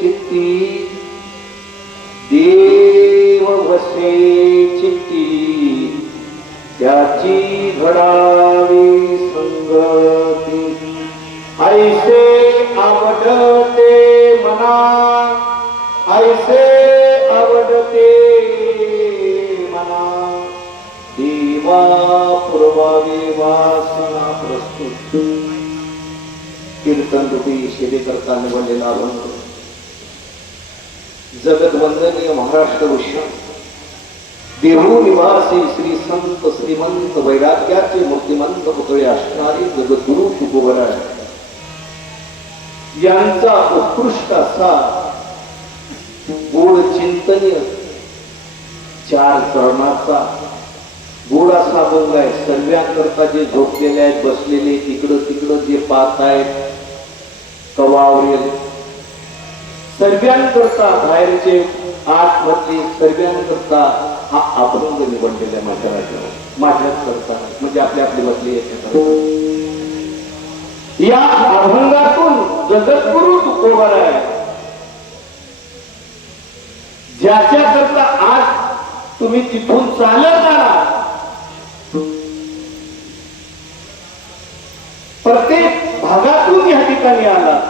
चित्ती देव वसे चित्ती त्याची घडावी संगती ऐसे आवडते मना ऐसे आवडते मना देवा पुरवावे वासना प्रस्तुत कीर्तन रूपी सेवेकरता निवडलेला अभंग जगत वंदनीय महाराष्ट्र भूषण देहू निवासी श्री संत श्रीमंत वैराग्याचे मूर्तिमंत पुतळे असणारे जगद्गुरु तुकोबराय यांचा उत्कृष्ट असा गोड चिंतनीय चार चरणाचा गोड असा अभंग आहे. सर्वांकरता जे झोपलेले आहेत, बसलेले, इकडं तिकडं जे पाहत आहेत, कवावरेल सर्वांकरता, बाहेरचे आतमधले सर्वांकरता हा अभंग निवडलेला आहे. माझ्या राज्यावर माझ्याच करता म्हणजे आपले आपले बसले या अभंगातून जगद्गुरु तुकोबराय ज्याच्या करता आज तुम्ही तिथून चालत आला, प्रत्येक भागातून या ठिकाणी आला,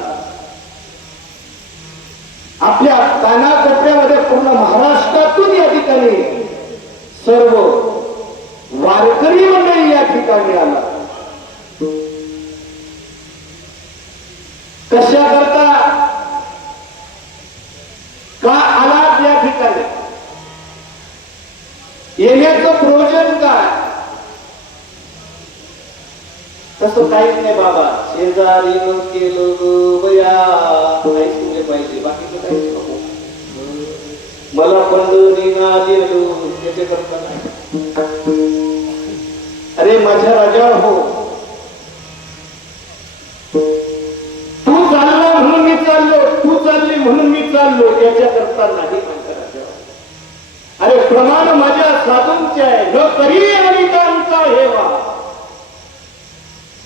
आपल्या कानाकोपऱ्यामध्ये पूर्ण महाराष्ट्रातून या ठिकाणी सर्व वारकरी मंडळी या ठिकाणी आला. कशा करता का आलात या ठिकाणी, येण्याचं प्रयोजन काय? तसं काहीच नाही बाबा, शेजारी केलं बया काहीच तुझे पाहिजे, बाकीचं काहीच नको. मला पंढरी ना दिलो त्याचे करता नाही. अरे माझ्या राजा हो, तू चालला म्हणून मी चाललो, तू चालली म्हणून मी चाललो, याच्या करता नाही माझ्या राजा. अरे प्रमाण माझ्या साधूंचे आहे, न करी अनितांचा हेवा.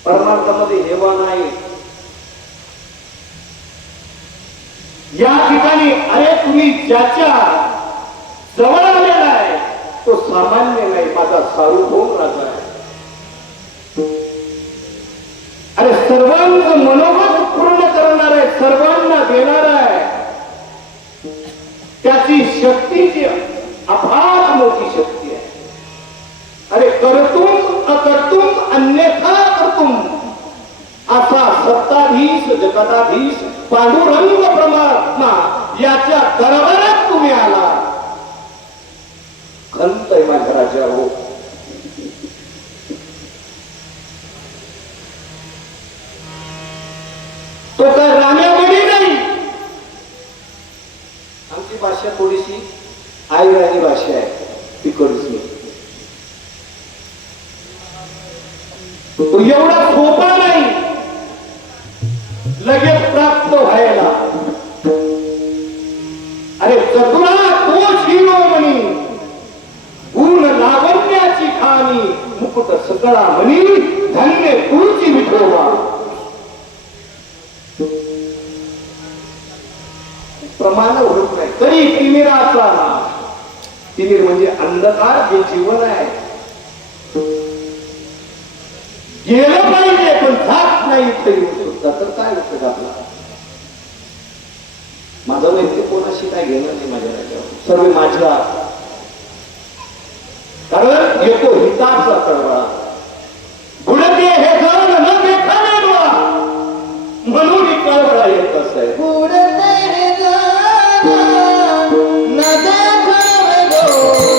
परमार्थामध्ये हेवा नाही या ठिकाणी. अरे तुम्ही ज्याच्या जवळ आलेला आहे तो सामान्य नाही, माझा सार्वभौम राजा आहे. अरे सर्वांचं मनोगत पूर्ण करणार आहे, सर्वांना देणार आहे. त्याची शक्तीची अफाट मोठी शक्ती आहे. अरे कर्तुम अकर्तुम अन्यथा कर्तुम असा सत्ताधीश जगताधीश पांडुरंग परमात्मा याच्या दरबारात तुम्ही आला. खंत आहे माझ्या राजा हो. तो काय राण्यावडी नाही. आमची भाषा थोडीशी आईराणी भाषा आहे, तिकडची. तो एवढा सोपा नाही लगेच प्राप्त व्हायला. अरे चतुरा तो शिरोमणी, गुण लावण्याची खाणी, मुकुट सकळा म्हणी, धन्य तुझी विठोबा. प्रमाण होत नाही तरी तिमिराचा नाश. तिमिर म्हणजे अंधकार, जे जीवन आहे गेलं पाहिजे पण जात नाही तरी सुद्धा, तर काय उपयोग आपला. माझं वैद्य कोणाशी काय घेणं नाही माझ्या राज्यावर, सर्व माझ्या. कारण येतो हिताचा कळवळा. गुणते हे जण न देखावे डोळा, म्हणून कळवळा येत असे. गुणते हे जण न देखावे डोळा,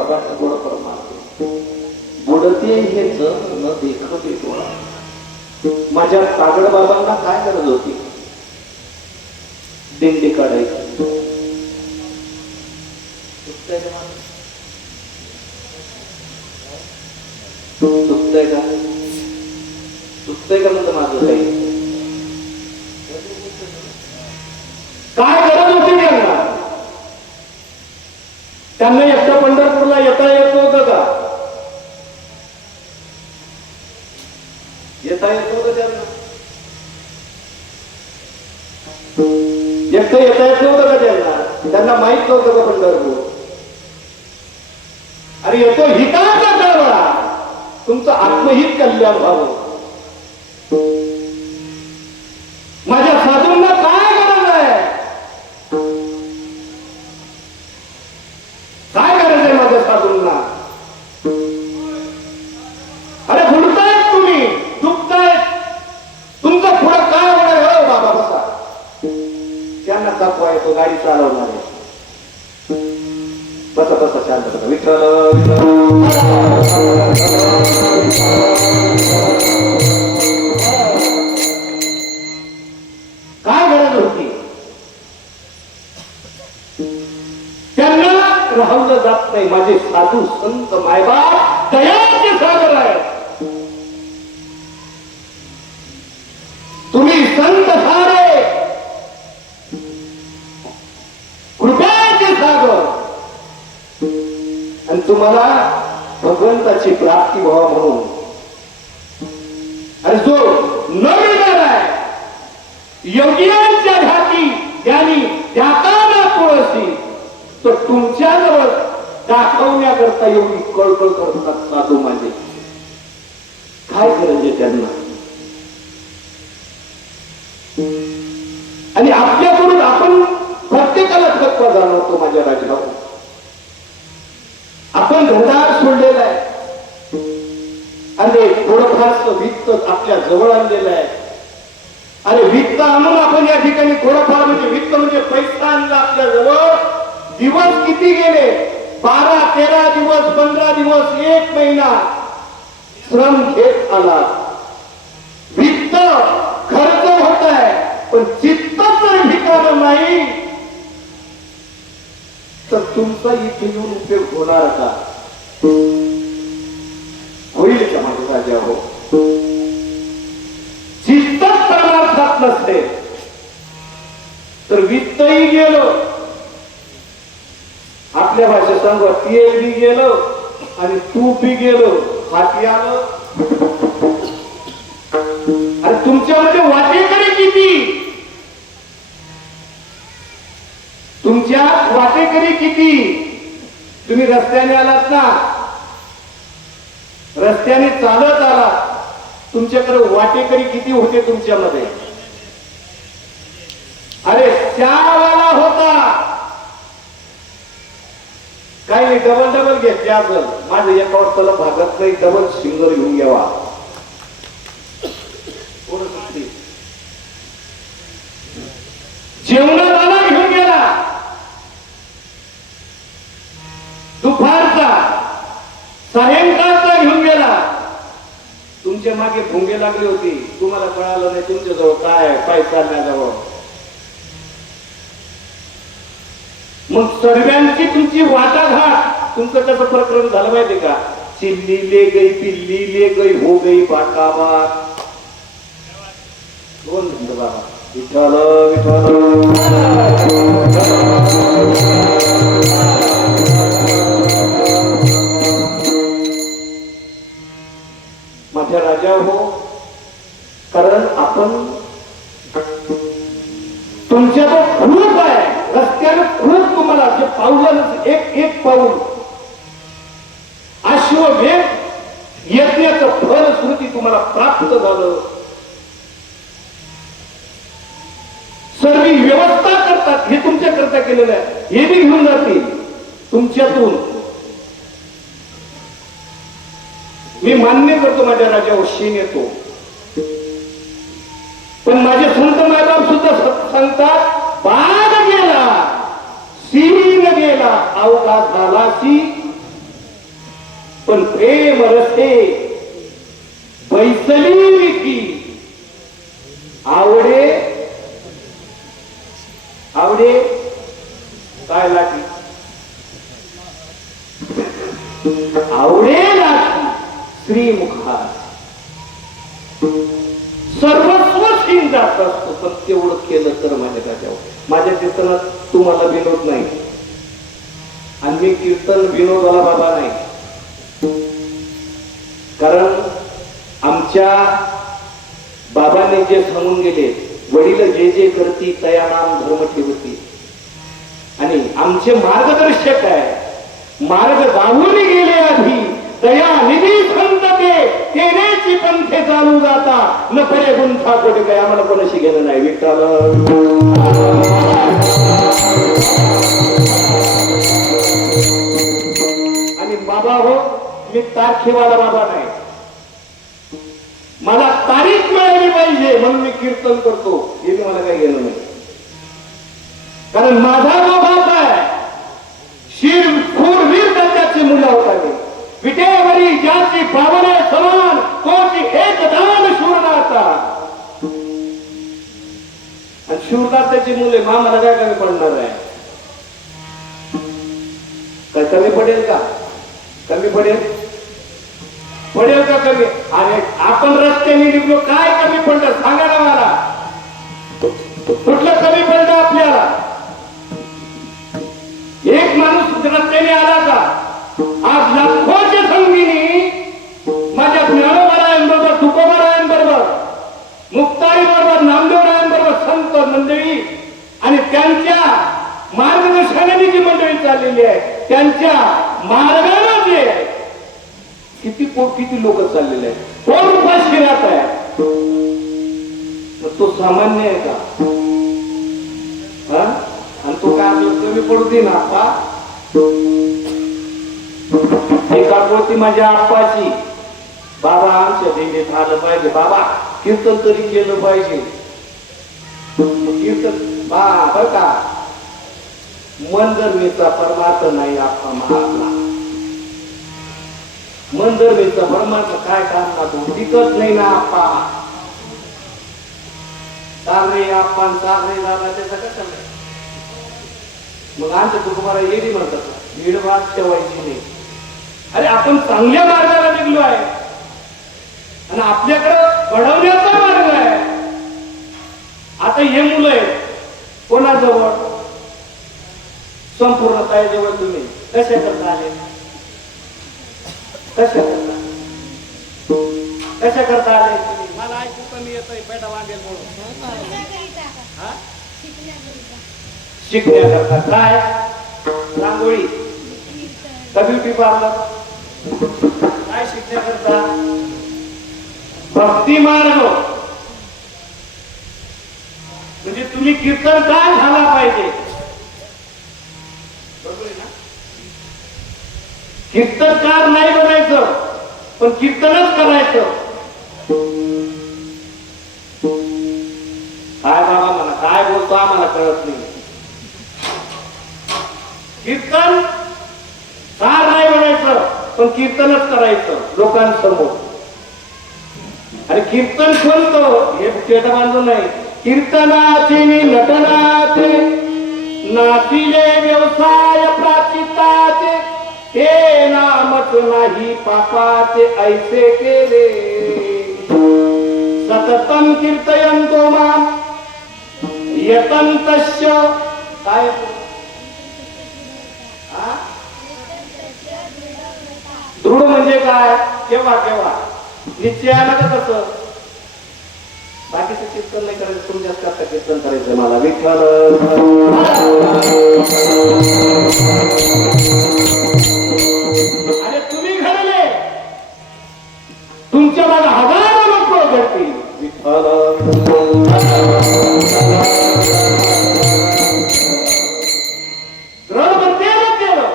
बाबांना गोड परमार्थ बुडते हे जग न देखते डोळा. माझ्या कागड बाबांना काय गरज होती दिंडी काढायची? चुकतंय का? चुकतंय का म्हणतं माझं काही? काय गरज होती त्यांना? त्यांना एकटं पंढरपूरला येता येत होतं का? येता येत होतं त्यांना? एकटं येता येत नव्हतं का त्यांना? त्यांना माहित नव्हतं का पंढरपूर? अरे येतो हिताचा कळवळा, तुमचं आत्महित कल्याण व्हावं. माझ्या साधूंना काय गरज आहे? काय गरज आहे माझ्या साधूंना? अरे भुलतायत तुम्ही, दुखतायत, तुमचं पुढं काय होणार? हो बाबा बसा, त्यांना दाखवा येतो गाडी चालवणार आहे. बसा बसा शांत बसा. विठ्ठल काय गरज होती? त्यांना राहवलं जात नाही. माझे साधू संत मायबाप दयाचे सागर आहेत. तुम्ही संत सारे कृपेचे सागर, आणि तुम्हाला भगवंताची प्राप्ती व्हावा म्हणून. आणि जो न मिळणार आहे योगियांच्या घाती ज्यांनी त्याकाला तुळसी, तो तुमच्याजवळ दाखवण्याकरता एवढी कळकळ करतात साधू माझे. काय गरज आहे त्यांना? आणि आपल्याकडून आपण प्रत्येकाला थकवा जाणवतो. माझ्या राजभाऊ, आपण घरदार सोडलेला आहे आणि थोडंफार वित्त आपल्या जवळ आणलेलं आहे. अरे वित्त आणून आपण या ठिकाणी थोडंफार, म्हणजे वित्त म्हणजे पैसा आणला आपल्या जवळ. दिवस किती गेले? 12, 13 दिवस, 15 दिवस, 1 महिना श्रम घेत आला. वित्त खर्च होत आहे, पण चित्तच ठिकाण नाही, तर तुमचा इथे येऊन उपयोग होणार का? होईल का माझे राजा? हो. चित्तच परमार्थात नसते तर वित्तही गेलो, आपल्या भाषेत सांगू तेल बी गेलो आणि तूप बी गेलो, हाती आलं. अरे तुमच्यामध्ये वाटेकरी किती? तुमच्या वाटेकरी किती? तुम्ही रस्त्याने आलात ना, रस्त्याने चालत आलात, तुमच्याकडे वाटेकरी किती होते तुमच्यामध्ये? अरे त्यावाला होता. काही नाही, डबल डबल घेतले असेल. माझं एका वाजताला भागत नाही, डबल सिंगल घेऊन घ्यावा. जेवणाला घेऊन गेला, दुपारचा सायंकाळचा घेऊन गेला. तुमच्या मागे भुंगे लागले होते, तुम्हाला कळालं नाही तुमच्याजवळ काय पाय चालण्याजवळ. मग सर्वांची तुमची वाटाघाट, तुमचं कसं प्रकरण झालं माहितीये का? चिल्ली ले गई, पिल्ली ले गई, हो गई बाटाबाट. दोन मिनिटं बाबा. विठ्ठल विठ्ठल माझ्या राजा हो. कारण आपण तुमच्या तो खूप आहे, रस्त्याने खूप तुम्हाला जे पाऊल एक एक पाऊल अश्वमेध यज्ञाचं फलश्रुती तुम्हाला प्राप्त झालं. सर्व व्यवस्था करतात, हे तुमच्या करता केलेलं आहे. हे बी घेऊन जातील तुमच्यातून. मी मान्य करतो माझ्या राजावर शेण येतो, पण माझे संत मायबाप सुद्धा सांगतात, बाग गेला सीन गेला अवघा झाला सी पण प्रेम रसे बैसली विकी आवडे आवडे काय लाटी आवडे लाटी श्रीमुखा सर्वस्वशील जात असतो. पण तेवढं केलं तर माझ्या राजावर माझ्या कीर्तनात तुम्हाला विनोद नाही आणि मी कीर्तन विनोदाला बाबा नाही. कारण आमच्या बाबांनी जे सांगून गेले वडील जे जे करती तया नाम धर्म ठेवती आणि आमचे मार्गदर्शक आहे मार्ग गावून गेले आधी दया निधी संत तेनेची पंथे चालू जाता न पडे गुंठा कोटे काय आम्हाला कोणाशी घेणं नाही. विठ्ठल आणि बाबा हो मी तारखेवाला बाबा नाही. मला तारीख मिळाली पाहिजे म्हणून मी कीर्तन करतो हे मी मला काही घेणं नाही. कारण माझा जो बाप आहे शूरवीर दत्ताची मुलं होता विटेवरी ज्याची पावने समान तोची एक दान शूरनाथा आणि शूरनाथाची मुले मामाला काय कमी पडणार आहे. काय कमी पडेल का कमी पडेल पडेल का कमी. अरे आपण रस्त्याने निघलो काय कमी पडलं सांगा ना मला कुठलं कमी पडलं आपल्याला. एक माणूस रस्त्याने आला का आज लाखोच्या संगीने माझ्या ज्ञानोबरायांबरोबर तुकोबरायांबरोबर मुक्ताईबरोबर नामदेवरायांबरोबर संत मंडळी आणि त्यांच्या मार्गदर्शनाने जी मंडळी चाललेली आहे त्यांच्या मार्गाने जे किती लोक चाललेले आहेत कोण उपाशी राहत आहे तो सामान्य आहे का. आणि तो काय आपलं कमी पडू दे ना आपा. एका कोणती माझ्या आप्पाची बाबा आमच्या दिंडीत आलं पाहिजे बाबा कीर्तन तरी केलं पाहिजे. कीर्तन बर का मन धर्मीचा परमार्थ नाही आप्पा महात्मा. मन धर्मीचा परमार्थ काय काम तो टिकत नाही ना आप्पा. चालणे आप्पा चालणे दादा त्याचा कसं नाही. मग आमच्या कुटुंबाला येडी म्हणतात वीडभाग ठेवायची नाही. अरे आपण चांगल्या मार्गाला निघलो आहे आणि आपल्याकडं घडवण्याचा मार्ग आहे. आता हे मुलं आहेत कोणाजवळ संपूर्णताजवळ तुम्ही कशा करता आले कशा करता आले तुम्ही. मला ऐकू कमी येतोय पेटा वांगेल म्हणून शिकण्याकरता काय रांगोळी का ब्युटी पार्लर काय शिकण्याकरता भक्ती मार्ग. म्हणजे तुम्ही कीर्तन काय झाला पाहिजे बरोबर आहे ना. कीर्तनकार नाही बनायचं पण कीर्तनच करायचं. काय बाबा मला काय बोलतो आम्हाला कळत नाही. कीर्तन कार नाही बनायचं पण कीर्तनच करायचं लोकांसमोर. आणि कीर्तन कोणतं हे पेटा बांधून नाही. कीर्तनाचे नटनाचे नातीले व्यवसाय प्राचिताचे हे नामच नाही पापाचे ऐसे केले सततम कीर्तयंतो माम यतंतस्य काय दृढ म्हणजे काय केव्हा केव्हा निश्चयानं का कसं बाकीचं कीर्तन नाही करायचं तुमच्याच करता कीर्तन करायचं मला विठ्ठल. अरे तुम्ही घडले तुमच्या मला हजारो लोक घडतील विठ्ठल. दृढ म्हणते केलं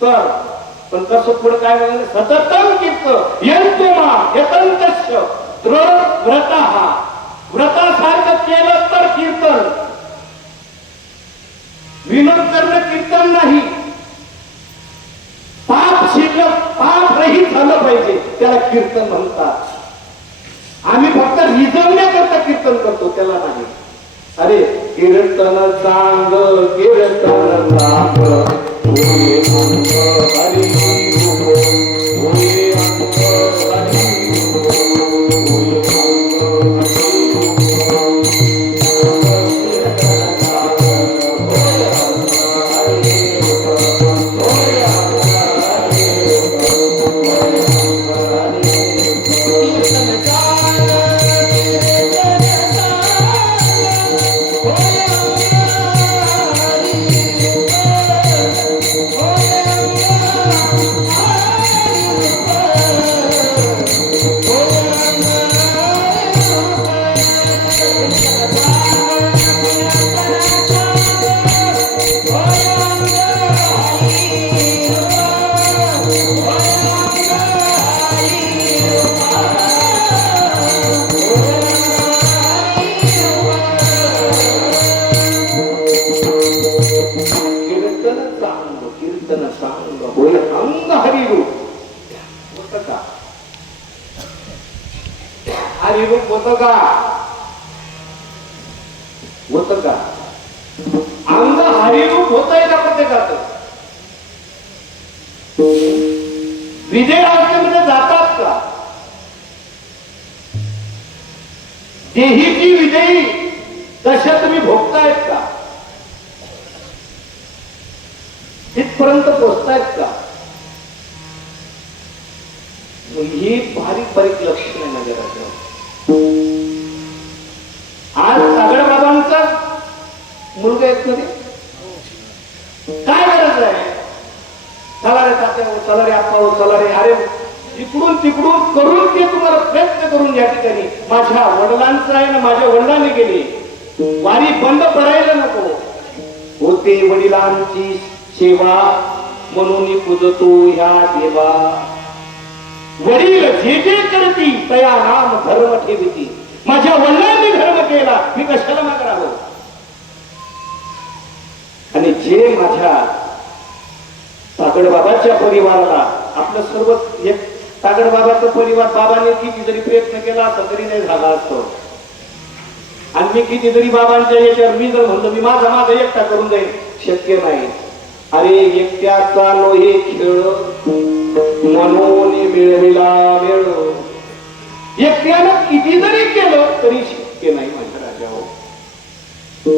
तर पण कसं पुढे काय म्हणाले सततम कीर्त यंतुमा यतंतस्य दृढ व्रत व्रतासारखं केलं तर कीर्तन. विनोद करणं कीर्तन नाही. पाप शिल्लक पाप रहित त्याला कीर्तन म्हणतात. आम्ही फक्त रिझवण्याकरता कीर्तन करतो, त्याला नाही. अरे कीर्तन सांग, कीर्तन सांग, होय अंग हरी होय अंग हरी होय हरिरूप होतं का? होतं का? अंग हरिरूप होतंय का प्रत्येकाचं? विजय अवस्थेमध्ये जातात का? देहीची विजयी दशा तुम्ही भोगतायत का? तिथपर्यंत पोचतायत का? ही बारीक बारीक लक्षण आहे माझ्या राज्यावर. आज सागड बाबांचा मुलगा येत मध्ये काय गरज आहे? चला रे तात्या, चला रे आप्पा, चला रे. अरे इकडून तिकडून करून ते तुम्हाला प्रयत्न करून या ठिकाणी माझ्या वडिलांचं आहे ना, माझ्या वडिलांनी गेली वारी बंद करायला नको. होते वडिलांची सेवा म्हणून पूजतो ह्या देवा. वडील जे जे करती तया नाम धर्म ठेवती. माझ्या वडिलांनी धर्म केला, मी कशाला मागरावं? आणि जे माझ्या तागड बाबाच्या परिवाराला आपलं सर्व एक तागड बाबाचा परिवार बाबाने किती जरी प्रयत्न केला असता तरी नाही झाला असतो. आणि मी किती जरी बाबांच्या याच्यावर मी जर म्हणतो मी माझा एकटा करून जाईल, शक्य नाही. अरे एकट्याचा नोहे खेळ म्हणून मिळविला मेळ. एकट्यानं किती जरी केलं तरी शक्य नाही माझ्या राजावर.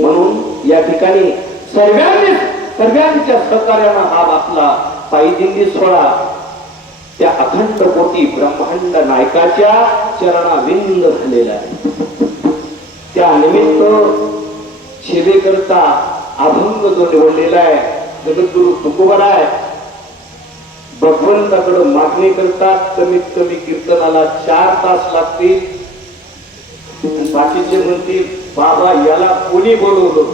म्हणून या ठिकाणी सर्वांच्या सहकार्यानं हा आपला पायदिंडी सोहळा त्या अखंड कोटी ब्रह्मांड नायकाच्या चरणाविंद झालेला आहे. त्या निमित्त सेवेकरता अभंग जो निवडलेला आहे जगद्गुरु तुकोबार आहे. भगवंताकडे मागणी करतात, कमीत कमी कीर्तनाला 4 तास लागतील. बाकीचे म्हणतील बाबा याला कोणी बोलवलं?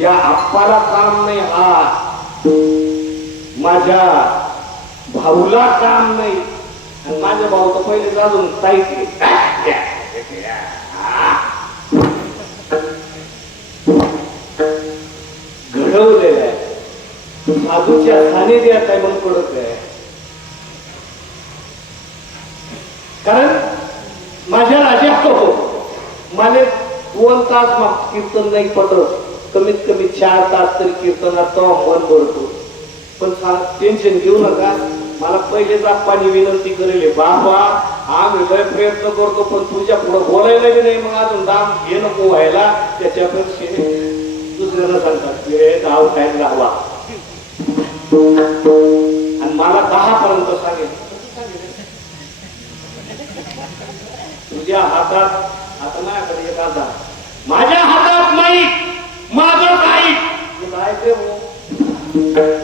या आप्पाला काम नाही, हा माझ्या भाऊला काम नाही. आणि माझ्या भाऊ तर पहिले जाऊन ताईतले घडवलेलं आहे. साधूच्या सानिध्यात आहे म्हणून पडत आहे. कारण माझ्या राजा हो मला 2 तास कीर्तन नाही पडत, कमीत कमी 4 तास तरी कीर्तनात मन भरतो. पण टेन्शन घेऊ नका. मला पहिलेच आप्पानी विनंती करेल बाबा आम्ही लय प्रयत्न करतो पण तुझ्या पुढे बोलायला बी नाही, मग अजून दाम घे नको व्हायला. त्याच्यापेक्षा दुसऱ्याला सांगतात गाव काय राहावा. आणि मला 10 पर्यंत सांगेल तुझ्या हातात. आता माझ्याकडे एक आजार, माझ्या हातात नाही, माझं काही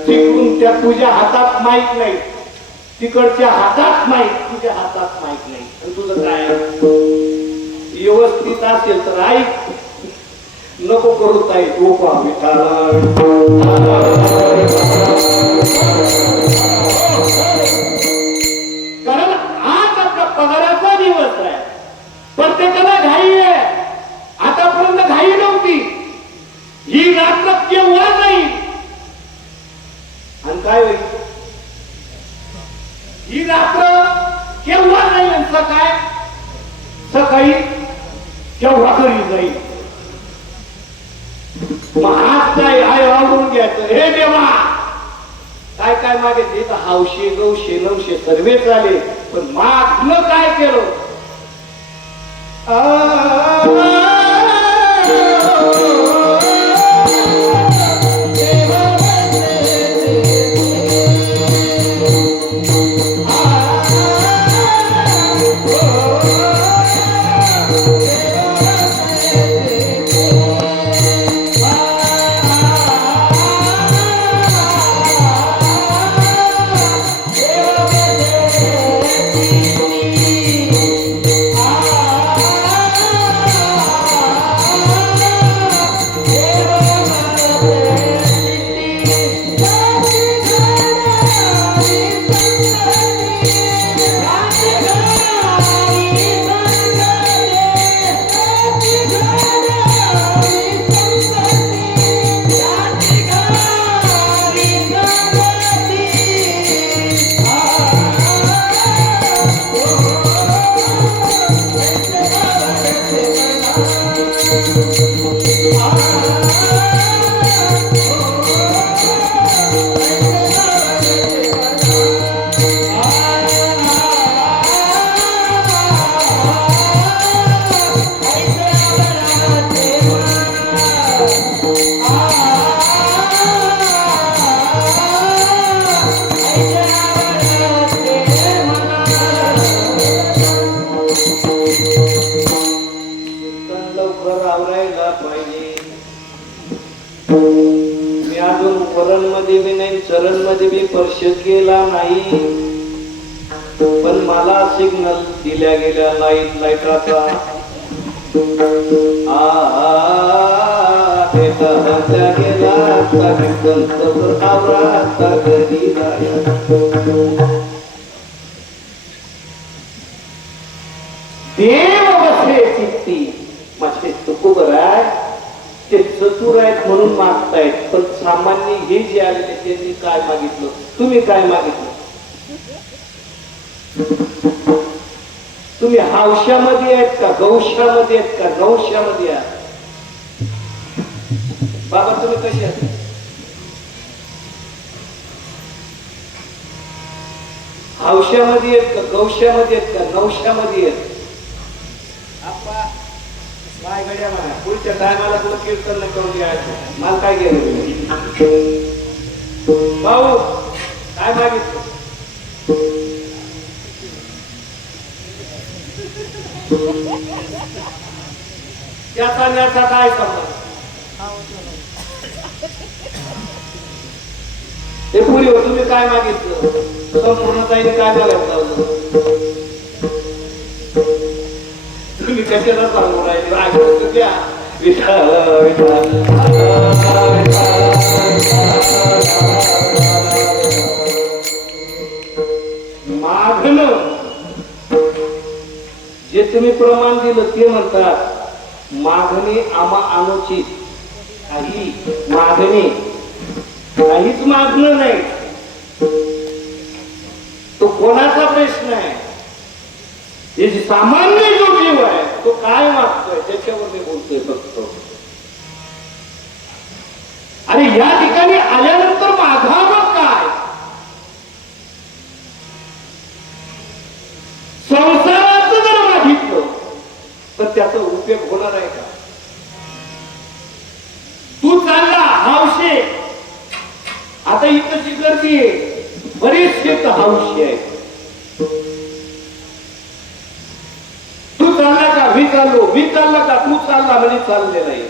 तिकडून त्या तुझ्या हातात माहित नाही, तिकडच्या हातात माहित, तुझ्या हातात माहित नाही. आणि तुझं काय व्यवस्थित असेल तर ऐक, नको करू ताई. तो कारण आज आपला पगाराचा दिवस आहे. प्रत्येकाला घाई आहे. आतापर्यंत घाई नव्हती. ही रात्र केव्हा नाही आणि काय होईल कसं काय सकाळी केव्हा घरी जाईल मग आज काय आहे आवडून घ्यायचं हे देवा काय काय मागितले तर हौशे गौशे नवशे सर्वे झाले पण मागणं काय केलं मी अजून वरण मध्ये बी नाही चरण मध्ये बी स्पर्श केला नाही पण मला सिग्नल दिल्या गेल्या लाईटाचा देव बसे चित्ती माझे तुकोबर आहे ते चतुर आहेत म्हणून मागतायत पण सामान्य हे जे आलेले त्यांनी काय मागितलं तुम्ही काय मागितलं तुम्ही हौशामध्ये आहेत का गौशामध्ये आहेत का नौशामध्ये आहात बाबा तुम्ही कसे आहात हौशामध्ये आहेत का गौशामध्ये आहेत का नौशामध्ये आहेत काय गड्या म्हणा पुढच्या टायमाला तुला कीर्तन करून द्यायचं मला काय गेलं भाऊ काय मागितलं त्याचा याचा काय संबंध हे पुढे हो तुम्ही काय मागितलं संपूर्णताईने काय मागायचं तुम्ही कशाला सांगू राहिले ऐकून घ्या विठाल मागणं जे तुम्ही प्रमाण दिलं ते म्हणतात मागणे आम्हा अनुचित काही मागणे काहीच मागणं नाही तो कोणाचा प्रश्न आहे हे सामान्य जो जीव आहे तो काय मागतोय त्याच्यावर मी बोलतोय फक्त आणि या ठिकाणी आल्यानंतर मागावं काय संसाराचं जर मागितलं तर त्याचा उपयोग होणार आहे का तू चालला हौशे आता इकडची गर्दी आहे बरेचसे हौशी आहे तू चालला का मी चाललो मी चालला का तू चालला म्हणजे चालले नाही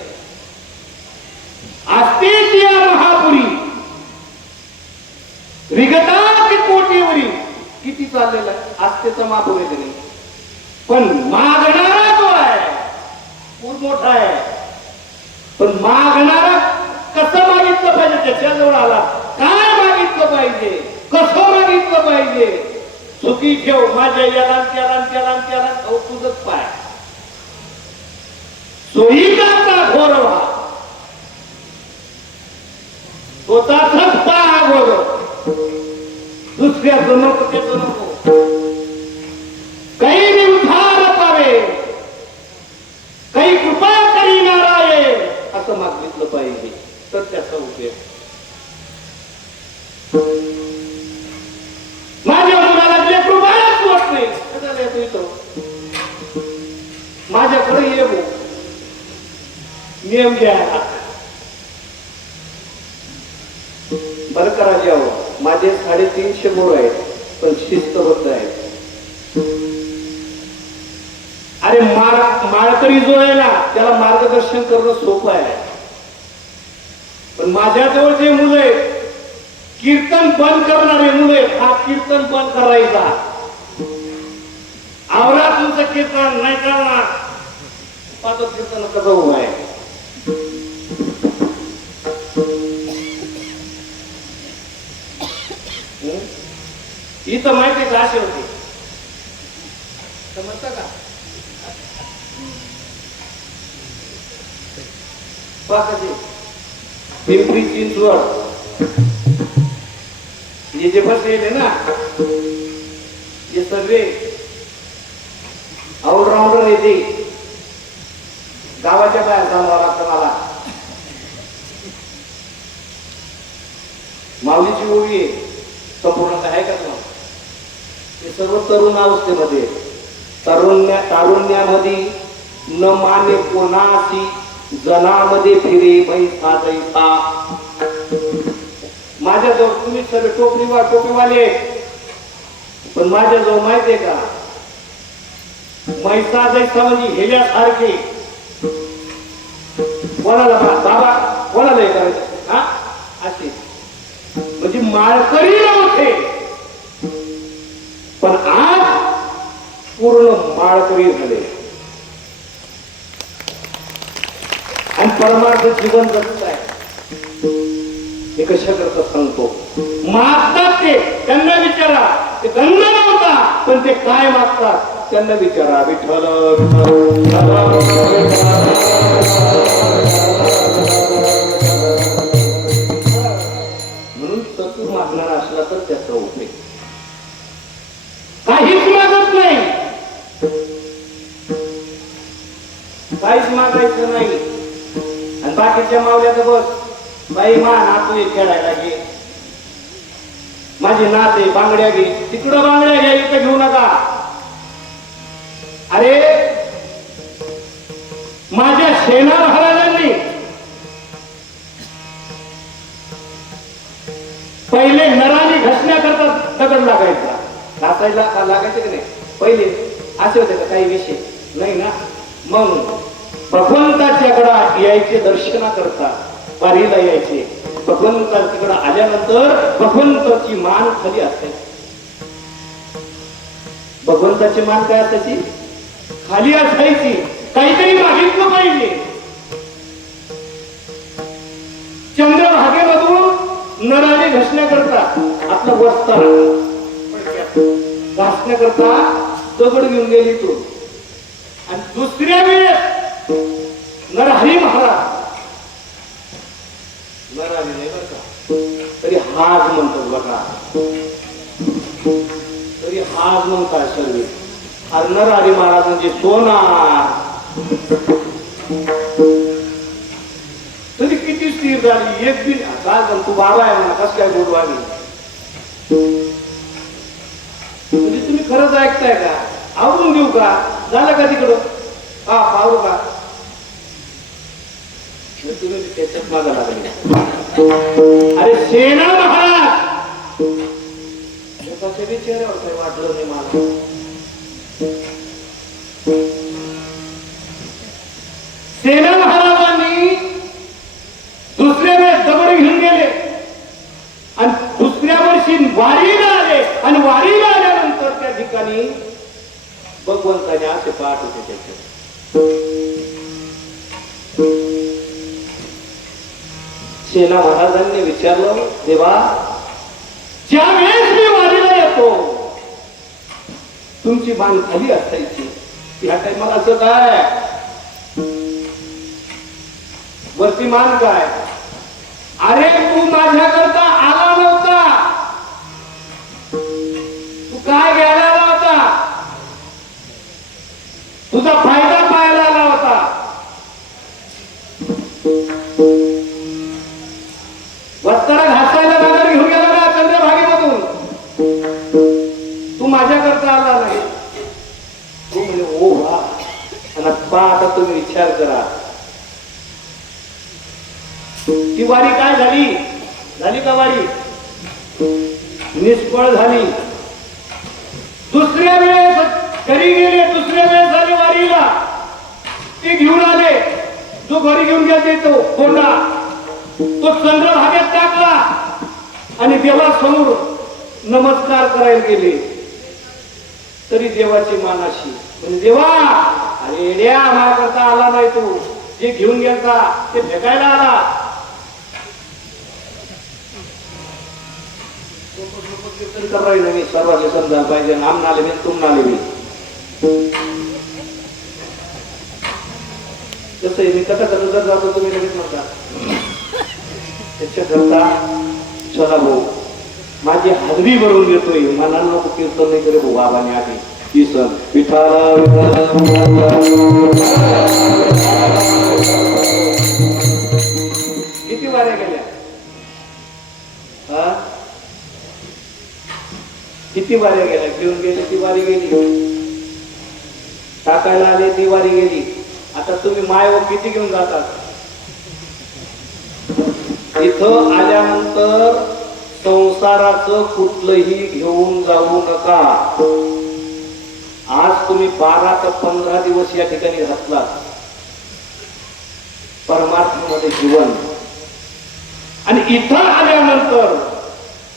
आस्तेच या महापुरी विगता कोटीवरी किती चाललेला आहे आस्तेचा महापुरी नाही पण मागणारा जो आहे खूप मोठा आहे पण मागणारा कसं मागितलं पाहिजे त्याच्याजवळ आला काय मागितलं पाहिजे कसं मागितलं पाहिजे सुखी ठेव माझ्या याला त्याला त्याला त्याला तुझच पाय सोयीचा घोरवा स्वतःच पाय घोर दुसऱ्याचं नको त्याचं नको काही उद्धार पावे, काही कृपा करी नारायण असं मागितलं पाहिजे तर त्याचा उपयोग. माझ्या मुलाला जे कृपाच होत नाही कशाला येतो इथं, माझ्याकडे ये भाऊ, नियम घ्या बरं करा घ्यावं. माझे 350 बोर आहेत पण शिस्तबद्ध आहेत. अरे माळकरी जो आहे ना त्याला मार्गदर्शन करणं सोपं आहे, पण माझ्याजवळ जे मुलं आहेत कीर्तन बंद करणारे मुलं आहेत, हा कीर्तन बंद करायचा. आवरा तुमचं कीर्तन नाही करणार, पाच कीर्तन कसं उभं आहे. इथं माहिती का असे होते समजता का, पिंपरी चिंचवड हे जे बसलेले ना हे सर्वे ऑलराऊंडर येते. गावाच्या बाहेर जावं लागतं मला. माऊलीची ओळी आहे संपूर्ण आहे का तुम्हाला. हे सर्व तरुण अवस्थेमध्ये, तारुण्यामध्ये न माने कोणाशी, जनामध्ये फिरे बैसा दैसा. माझ्याजवळ तुम्ही सर्व टोपीवाले, पण माझ्याजवळ माहितीये का मैसा दैसा म्हणजे हेल्यासारखे. कोणाला बाबा कोणाला हे करायचं हा असे म्हणजे माळकरी नव्हते, पण आज पूर्ण माळकरी झाले आणि परमार्थ जीवन जगत आहे. हे कशा करता सांगतो. मागतात ते त्यांना विचारा, ते गंध नव्हता पण ते काय मागतात त्यांना विचारा. विठ्ठल म्हणून चतुर मागणारा असला तर त्याचा उपयोग. काहीच मागत नाही, काहीच मागायचं नाही. आणि बाकीच्या मावल्याचं बस बाई मा नातू एक खेळायला घे, माझी नाते बांगड्या घे, तिकडं बांगड्या घ्या इथं घेऊ नका. अरे माझ्या सेना महाराजांनी पहिले नराने घसण्या करतात दगड लागायचा, घासायला लागायचे की नाही पहिले असे होते का काही विषय नाही ना. मग भगवंताच्याकडे यायचे दर्शना करता, वारीला यायचे. भगवंताच्याकडे आल्यानंतर भगवंताची मान खाली असते. भगवंताची मान काय असायची खाली असायची. काहीतरी मागितलं पाहिजे. चंद्रभागेमधून नराने घसण्या करतात, आपलं वस्ता घासण्या करता दगड घेऊन गेली तू. आणि दुसऱ्या वेळेस नरहरी महाराज नरहरी नाही बरं का तरी हाच म्हणतात बघा, तरी हाच म्हणतात सर्व. अरे नरहरी महाराज म्हणजे सोनार. तरी किती स्थिर झाली एक दिन. काय तू बाबा आहे म्हणा कस काय बोलवावी. म्हणजे तुम्ही खरंच ऐकताय का. आवरून देऊ का झालं का तिकडं हा पावरू का तुम्ही त्याच्यात मागा लागले. अरे सेना महाराज एकाच्या चेहऱ्यावर काही वाटलं नाही मला. सेना महाराजांनी दुसऱ्या वेळेस दगड घेऊन गेले आणि दुसऱ्या वर्षी वारीला आले. आणि वारीला आल्यानंतर त्या ठिकाणी भगवंताने असे पाठ होते त्याचे. सेना महाराजांनी विचारलं देवा ज्या वेळेस मी वारीला येतो तुमची मान खाली असायची, ह्या टाइमाला असं काय वरती मान काय. अरे तू माझ्याकरता आला नव्हता, तू काय घ्यायला आला होता. निष्फळ झाली. दुसऱ्या वेळेस घरी गेले, दुसऱ्या वेळेस आले वारीला, ते घेऊन आले. जो घरी घेऊन गेले तो कोंडा, तो चंद्रभागेत टाकला आणि देवासमोर नमस्कार करायला गेले. तरी देवाची मानाशी म्हणजे देवा, अरे येड्या, माझ्याकरता आला नाही तू, जे घेऊन गेलता ते फेकायला आला. कीर्तन करायला मी सर्वांनी समजायला पाहिजे. आम नाले मी, तुम नाले मी. कसं आहे, मी कथा जर जातो तुम्ही लगेच म्हणता त्याच्याकरता चला भाऊ, माझी हाजरी भरून घेतोय. मला नको कीर्तन नाही करे भाऊ, बाबाने आधी ही सण विठाला किती वाऱ्या गेल्या? किती वाऱ्या गेल्या? घेऊन गेले ती वारी गेली, टाकायला आले ती वारी गेली. आता तुम्ही माय किती घेऊन जातात? इथं आल्यानंतर संसाराचं कुठलंही घेऊन जाऊ नका. आज तुम्ही 12 ते 15 दिवस या ठिकाणी घातलात परमार्थामध्ये जीवन, आणि इथं आल्यानंतर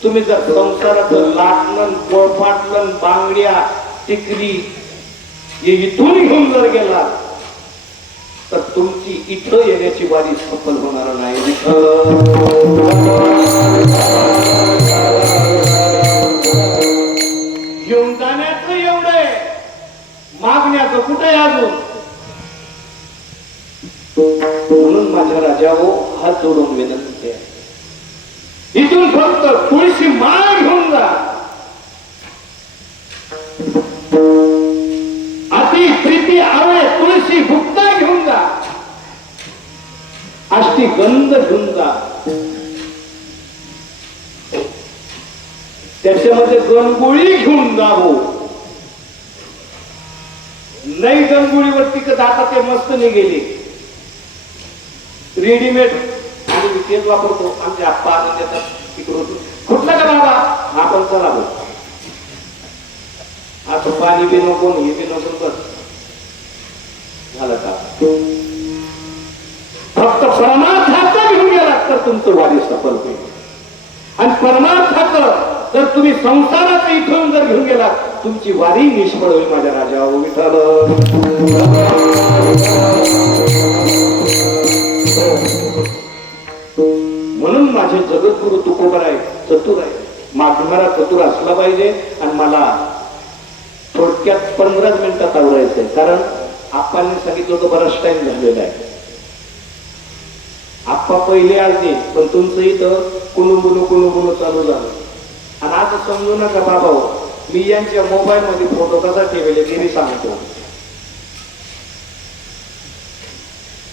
तुम्ही जर संसाराचं लाटणं, पोळपाटलं, बांगड्या, टिकली हे इथून घेऊन जर गेला तर तुमची इथं येण्याची वारी सफल होणार नाही. घेऊन जाण्याचं एवढं, मागण्याचं कुठे अजून? म्हणून माझ्या राजा हो, हात जोडून विनंती आहे, इथून फक्त तुळशी माळ घेऊन जा. अति प्रीती आवे तुळशी भुक्ता घेऊन जा, अष्टी गंध घेऊन जा. त्याच्यामध्ये गणगोळी घेऊन जावो. नाही गणगोळीवरती जाता ते मस्त नाही गेले, रेडीमेड आणि तेच वापरतो. आमचे आप्पा आणून देतात तिकडून. कुठला का बाबा? आपण चला भाऊ, आता पाणी बी नको, हे बी नको, बस झालं का? फक्त परमार्थाचं घेऊन गेला तर तुमचं वारी सफल होईल. आणि परमार्थाचं जर तुम्ही संसाराचं इथून जर घेऊन गेला, तुमची वारी निष्फळ होईल. माझ्या राजा विठ्ठल. म्हणून माझे जगद्गुरु तुकोबराय चतुर आहे, मागणारा चतुर असला पाहिजे. आणि मला थोडक्यात 15 मिनिटात आवरायचंय, कारण आप्पांनी सांगितलं होतं बराच टाइम झालेला आहे. आप्पा पहिले आलते, पण तुमचं इथं कुणुबुणू चालू झालं. आणि आता समजू नका बाबा, मी यांच्या मोबाईल मध्ये फोटो कसा ठेवले ते मी सांगतो.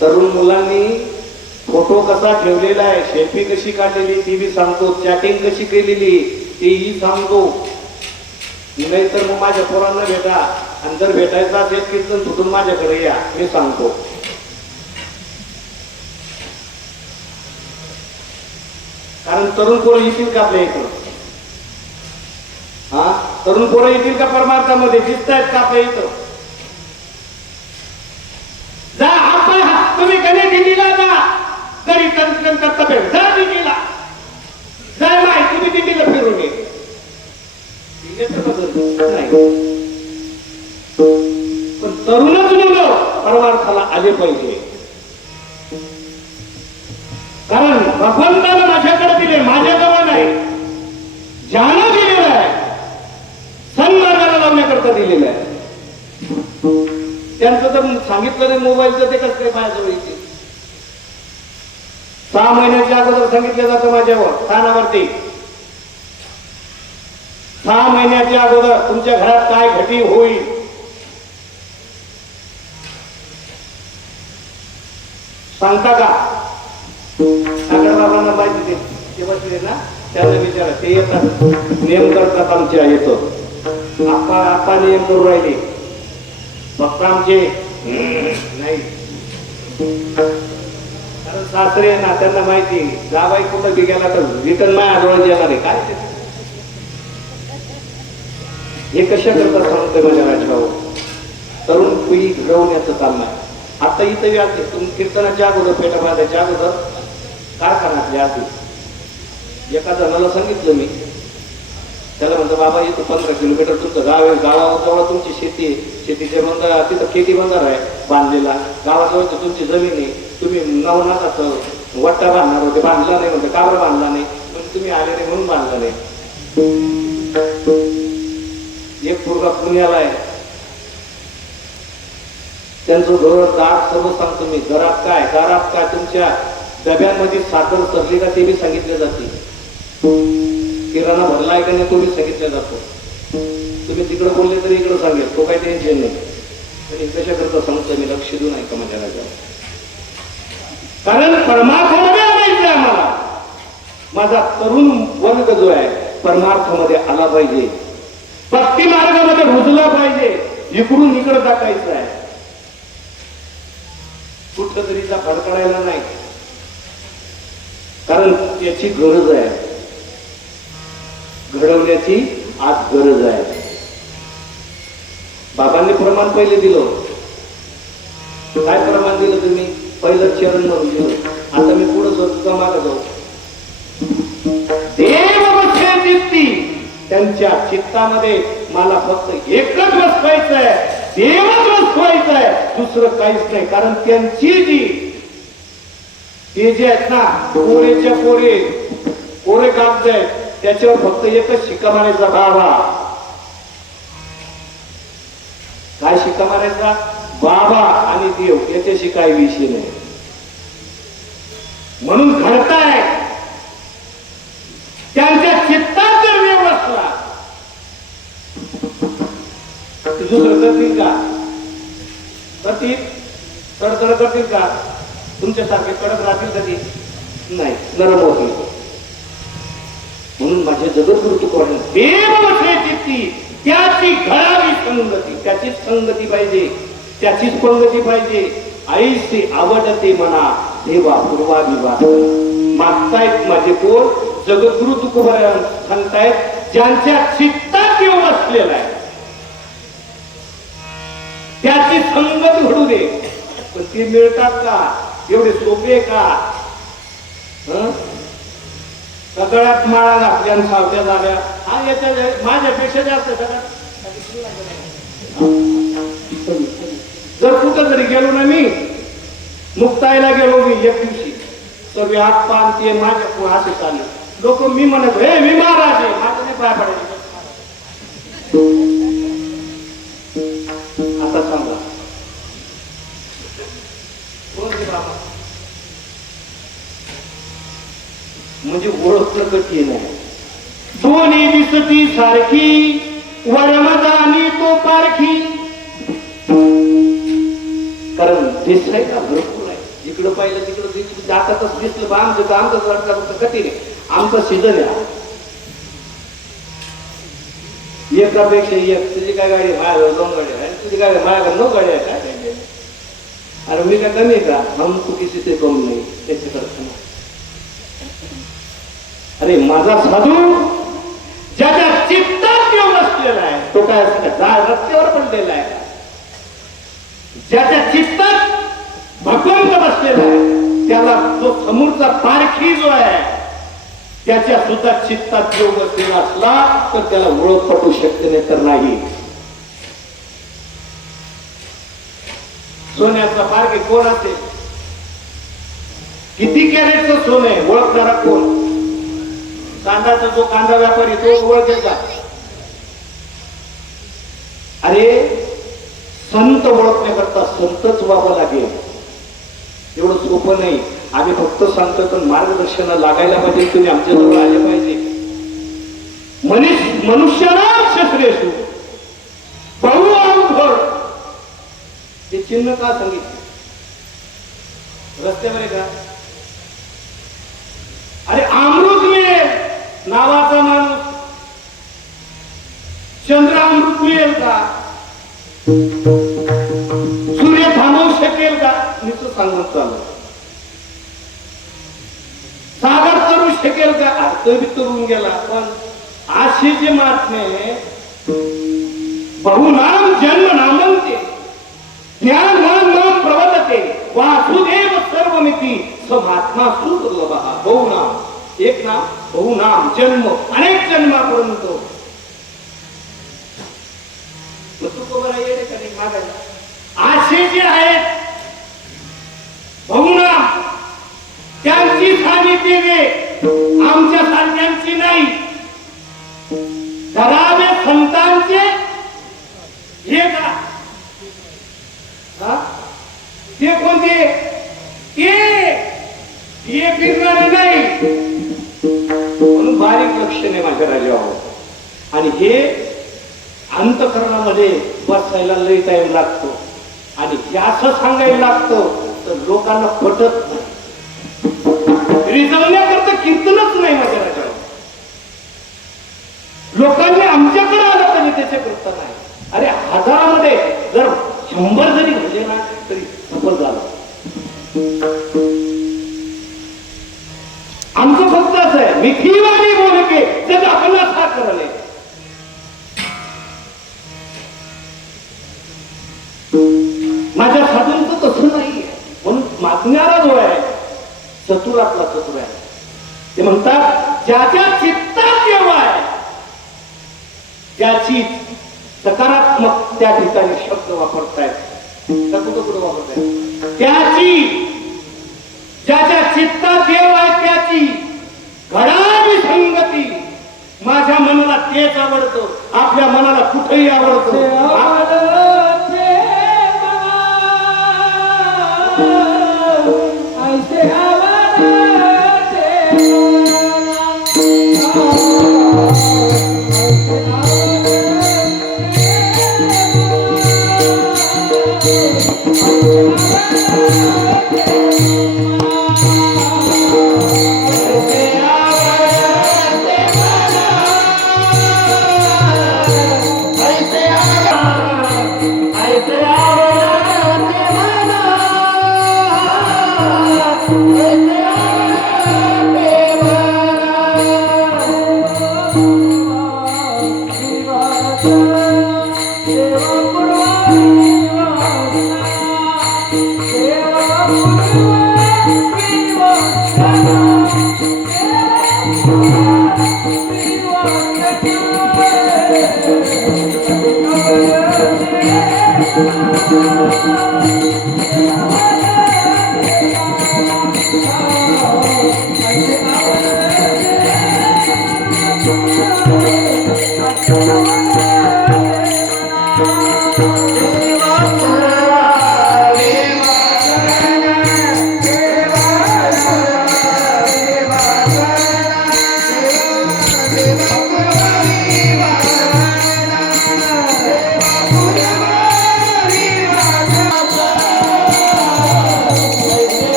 तरुण मुलांनी फोटो कसा ठेवलेला आहे, सेल्फी कशी काढलेली ती बी सांगतो, चॅटिंग कशी केलेली तेही सांगतो. नाही तर मग माझ्या पोरांना भेटा, आणि जर भेटायचं असेल कीर्तन सुटून माझ्याकडे या, मी सांगतो. कारण तरुण पोरं येतील का आपल्या इथं? हा, तरुण पोरं येतील का परमार्थामध्ये? दिसत आहेत का आपल्या इथं? जा आपण, तुम्ही कधी दिल्लीला जा, जरी तंत्रज्ञान करता भेट जा दिल्लीला, जा माय तुम्ही दिल्लीला फिरून ये. पण तरुणच मुलं परमार्थाला आले पाहिजे. कारण भगवंतानं माझ्याकडे दिले, माझ्याजवळ नाही, ज्यानं दिलेलं आहे सन्मार्गाला लावण्याकरता दिलेलं आहे. त्यांचं तर सांगितलं नाही मोबाईलचं, ते कसं काय माझ्याजवळ येते? 6 महिन्याच्या अगोदर सांगितलं जातं माझ्यावर कानावरती. 6 महिन्याच्या अगोदर तुमच्या घरात काय घटी होईल सांगता का? सागर बाबांना माहिती ते बसले ना, त्याला विचारा, ते येतात नियम करतात आमच्या येतो. आपा नियम करून राहिले, फक्त आमचे नाही. कारण सासरे ना, त्यांना माहिती जावाई कुठं बी गेला तर रिटर्न माझ्या डोळ्यात येणार आहे. काय हे कशा करता सांगतोय माझ्या राजाभाऊ, तरुण पिढी घडवण्याचं काम आहे. आता इथं व्याज तुम्ही कीर्तनाच्या अगोदर, पेटा बांधायच्या अगोदर कारखान्यातल्या आधी एका जणाला सांगितलं मी, त्याला म्हणतो बाबा इथं 15 किलोमीटर तुमचं गाव आहे, गावाजवळ तुमची शेती आहे, शेतीच्या बंधारा तिथं खेती बंधारा आहे बांधलेला, गावाजवळ तुमची जमीन आहे, तुम्ही नवनाथाचं वट्टा बांधणार होते, बांधला नाही म्हणते, का बरं बांधला नाही म्हणजे तुम्ही आले नाही म्हणून बांधला नाही. एक पोरगा पुण्याला आहे, त्यांचं घर दार सर्व सांगतो मी, घरात काय तुमच्या डब्यांमध्ये साखर सरली का ते बी सांगितले जाते, किराणा भरलाय का नाही तो बी सांगितलं जातो. तुम्ही तिकडे बोलले तरी इकडे सांगेल, तो काही टेन्शन नाही. पण कशा करता सांगतो मी, लक्ष देऊ नाही का माझ्या राजा, कारण परमार्थामध्ये आणायचं आहे आम्हाला. माझा तरुण वर्ग जो आहे परमार्थामध्ये आला पाहिजे, भक्ती मार्गामध्ये रुजला पाहिजे, इकडून इकडं टाकायचं आहे, कुठं तरीचा फडकडायला नाही, कारण याची गरज आहे, घडवण्याची आज गरज आहे. बाबांनी प्रमाण पहिले दिलं, काय प्रमाण दिलं तुम्ही, पहिलं चरण म्हणून दिलं. आता मी पुढे जाऊ, तुझा मागे जाऊ. देव बसले चित्ती, त्यांच्या चित्तामध्ये मला फक्त एकच बसवायचं आहे, देवच बसवायचं आहे, दुसरं काहीच नाही. कारण त्यांची जी ते जे आहेत ना कोरेच्या कोरे कागद आहेत, त्याच्यावर फक्त एकच शिक्का मारायचा, बाबा. काय शिक्का मारायचा, बाबा आणि देव, याच्याशी काही विषय नाही. म्हणून घडताय त्यांच्या चित्तात जर देव बसला, दुसरं करतील का, करतील तडतड करतील का, तुमच्यासारखे कडक राहतील कधी नाही, नरम होतील. म्हणून माझे जगद्गुरु तुकोबाराय, देव बसले चित्ती त्याची घडावी संगती, त्याचीच संगती पाहिजे, त्याचीच पंगती पाहिजे. आईशी आवडते मना देवा पूर्वा विवाह. मागतायत माझे कोण, जगद्गुरु तुकोबाराय सांगतायत, ज्यांच्या चित्तात देव बसलेला आहे त्याची संगत घडू दे. पण ती मिळतात का, एवढे सोपे का, सगळ्यात माळा घातल्या आणि सावत्या झाल्या, हा याच्या माझ्यापेक्षा जास्त सगळ्यात. जर कुठं जरी गेलो ना, मी मुक्ताईला गेलो मी एक दिवशी, तर हात पान ते माझ्या असे चालले लोक, मी म्हणत हे मी महाराज आहे, माझं नाही पाय पडायचं. आता सांगा बाबा, म्हणजे ओळखणं कठीण आहे. दोन्ही दिसती सारखी, वरमदानी तो पारखी. कारण दिसाय का भरपूर आहे, जिकडं पाहिलं तिकडं जातातच दिसलं बा, आमचं कठीण आहे, आमचा सीझन आहे एकापेक्षा एक. तुझी काय गाडी, माझ्यावर 2 गाडी आहे, तुझी गाडी माझ्याकडे 9 गाडी आहे, काय अरे मी काय कमी आहे का, हम तू किसी से कम नाही, त्याच्याकडे. अरे माझा साधू ज्याच्या चित्तात देव बसलेला आहे, तो काय रस्त्यावर पडलेला आहे, ज्याच्या चित्तात भगवंत बसलेला आहे, त्याला जो समोरचा पारखी जो आहे त्याच्या सुद्धा चित्तात देव बसलेला असला तर त्याला ओळख पटू शकते, नाही तर नाही. सोन्याचा पारखी कोण असेल, किती कॅरेटचं सोनं आहे, ओळखणारा कोण, कांदाचा जो कांदा व्यापारी तो ओळखेल का. अरे संत ओळखण्याकरता संतच व्हावं लागेल, एवढं सोपं नाही. आम्ही फक्त सांगतो, पण मार्गदर्शनाला लागायला पाहिजे, तुम्ही आमच्याजवळ आले पाहिजे. मनुष्याला शस्त्रेषु बहु अवघड, हे चिन्ह का सांगितलं रस्त्यावर आहे का. अरे अमृत मिळेल नावाचा माणूस, चंद्र अमृत मिळेल का, सूर्य थांबवू शकेल का, नुसतं सांगत चालू. सागर करू शकेल का, अर्थ बी करून गेला. पण अशी जी महात्मे बहुनाम जन्म नामंते ज्ञान नाम प्रवर्तते वासुदेव सर्वमिती महात्मा सुदुर्लभ. बहुनाम एक नाम, बहुनाम जन्म अनेक जन्मापर्यंत. असे जे आहेत बहुनाम त्यांची सांगितलेली आमच्या सारख्यांची नाही. ठरावे संतांचे हे का ते कोणते ते फिरणारे नाही म्हणून बारीक लक्ष नाही माझ्या राजावर. आणि हे अंतकरणामध्ये बसायला लई टाइम लागतो आणि हे असं सांगायला लागतं तर लोकांना पटत नाही. रिजवण्याकरता कीर्तनच नाही माझ्या राजावर. लोकांनी आमच्याकडे आलं तरी त्याचे करता नाही. अरे हजारामध्ये जर 100 जरी घडले ना तरी सफल झालं. आमचं फक्त असं आहे मिठीवाणी बोल के जग आपला सा करले. माझ्या साधूंचं तसं नाहीये. म्हणून मागणारा जो आहे चतुरातला चतुर आहे. ते म्हणतात ज्याच्या चित्तात जेव्हा आहे त्याची सकारात्मक त्या ठिकाणी शब्द वापरतायत. कुठं वापरतायत त्याची ज्याच्या चित्तात देव आहे त्याची घडावी संगती. माझ्या मनाला तेच आवडतं. आपल्या मनाला कुठेही आवडतं.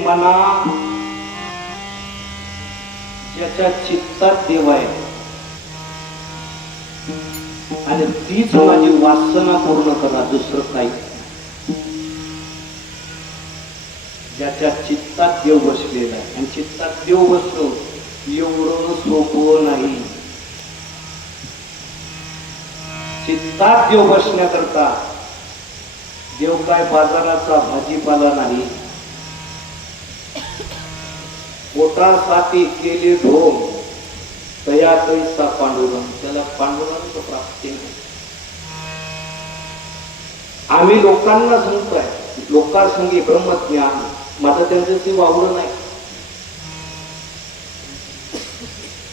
मना ज्याच्या चित्तात देव आहे आणि तीच माझी वासना पूर्ण करा. दुसरं काही ज्याच्या चित्तात देव बसलेला आहे आणि चित्तात देव बसतो एवढं सोपं नाही. चित्तात देव बसण्याकरता देव काय बाजाराचा भाजीपाला नाही. पोटासाठी केले ढोंग तया कैसा पांडुरंग. त्याला पांडुरंग प्राप्ती नाही. आम्ही लोकांना सांगतोय लोकांसंगी ब्रह्मज्ञान. माझं त्यांच्याशी वावरं नाही.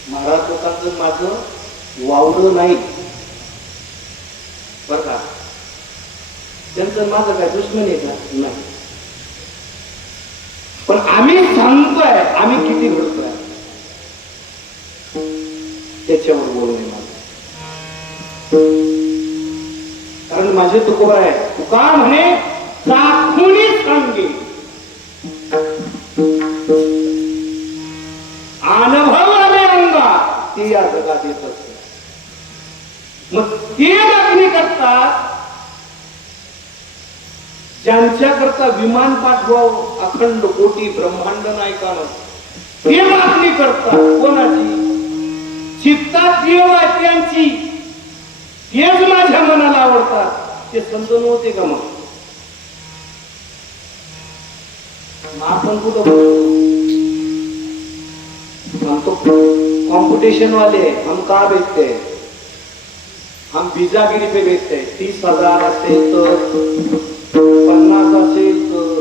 महाराज लोकांचं माझं वावरं नाही बर का. त्यांचं माझं काय दुश्मन आहे का नाही. पण आम्ही सांगतोय आम्ही किती घडतोय त्याच्यावर बोलणे माझं. कारण माझे तुकोबा आहे. तुका म्हणे दाखवणी सांगे अनुभव आले अंगा ते या जगात येत असते. मग ते दाखवणी करतात ज्यांच्याकरता विमान पाठवावं अखंड कोटी ब्रह्मांड नाही काढ ते मागणी करतात. कोणाची? चित्तात देव आहे त्यांची, तेच माझ्या मनाला आवडतात. ते समजून होते का मग? आपण कुठं हम तो कंपटीशन वाले हैं, हम कहाँ बेचते हैं? हम बीजागिरी पे बेचते हैं. 30,000 असेल तर, 50 असेल तर,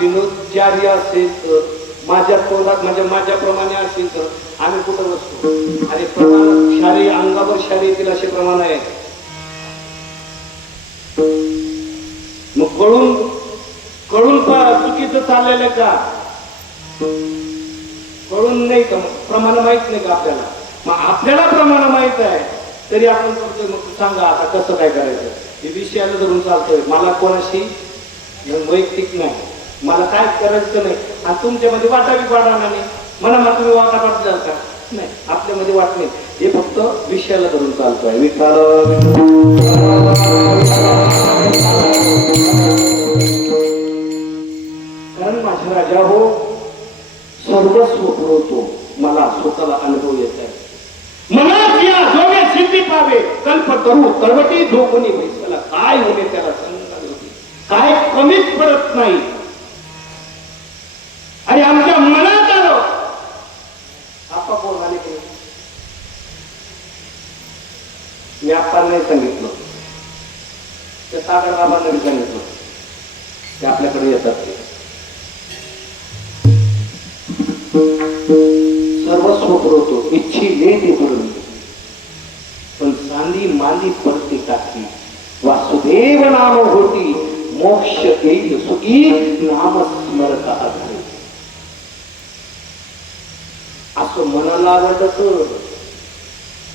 विनोदचार्य असेल तर, माझ्या तोंडात माझ्याप्रमाणे असेल तर आम्ही कुठं बसतो? आणि प्रमाण शारी अंगावर शारी येतील असे प्रमाण आहे. मग कळून चुकीचं चाललेलं का? कळून नाही का? प्रमाण माहित नाही का आपल्याला? मग आपल्याला प्रमाण माहित आहे तरी आपण करतोय. मग सांगा आता कसं काय करायचं? हे विषयाला धरून चालतोय. मला कोणाशी वैयक्तिक नाही, मला काय करायचं नाही. आणि तुमच्यामध्ये वाटावी वाढणार नाही म्हणा, तुम्ही वाटा वाटणार का? नाही, आपल्यामध्ये वाट नाही. हे फक्त विषयाला धरून चालतोय. कारण माझ्या राजा हो, सर्वस्व पुरवतो. मला स्वतःला अनुभव येत आहे. मनात या जोगे सिद्धी पावे, कल्प करू तळवटी धोकोनी वैसला. काय होणे त्याला सांगणार होती, काय कमीच पडत नाही. आणि आमच्या मनात आलं आपा कोण आले की मी आपण नाही सांगितलं, ते सागर बाबांना सांगितलं, ते आपल्याकडे येतात. ते सर्वस्व पुरवतो, इच्छी लेते पुरवतो, पण चांदी मांदी पडते टाकी. वासुदेव नाम होती, मोक्ष येईल सुखी, नाम स्मरत आधार. असं मनाला आवडत,